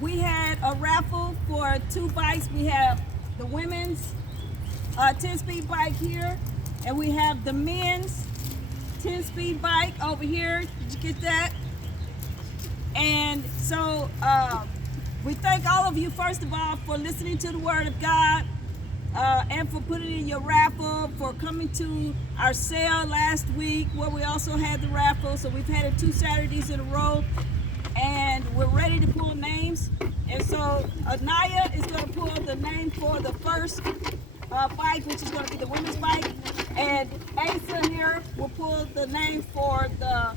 we had a raffle for 2 bikes. We have the women's 10-speed bike here, and we have the men's 10-speed bike over here. Did you get that? And so we thank all of you, first of all, for listening to the Word of God and for putting in your raffle, for coming to our sale last week where we also had the raffle. So we've had it 2 Saturdays in a row, and we're ready to pull names. And so Anaya is going to pull the name for the first bike, which is going to be the women's bike, and Asa here will pull the name for the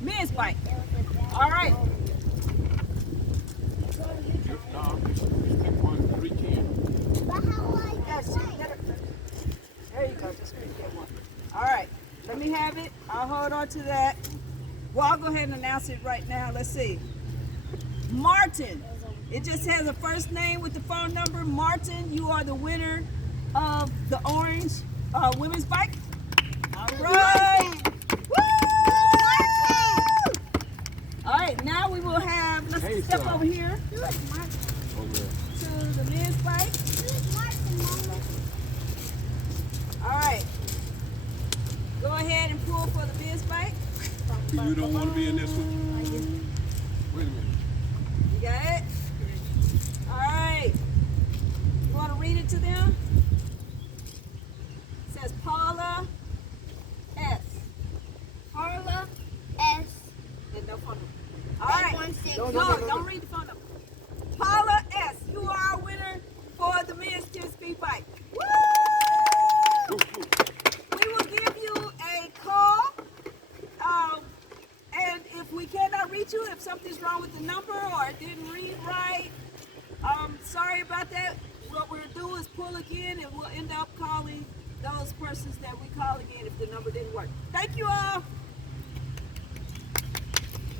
men's bike. All right. There you go. Just pick that one. All right. Let me have it. I'll hold on to that. Well, I'll go ahead and announce it right now. Let's see. Martin. It just has a first name with the phone number. Martin, you are the winner of the orange women's bike. All right. Woo! All right, now we will have, let's step over here to the men's bike. All right. Go ahead and pull for the men's bike. You don't want to be in this one? Wait a minute. You got it? All right. You want to read it to them? It says Paula S. Paula S. And no phone number. All right. 816. Don't read the phone number. Paula S. You are our winner for the men's 10-speed bike. Woo! We will give you a call. And if we cannot reach you, if something's wrong with the number or it didn't read right, sorry about that. What we'll do is pull again, and we'll end up calling those persons that we call again if the number didn't work. Thank you all.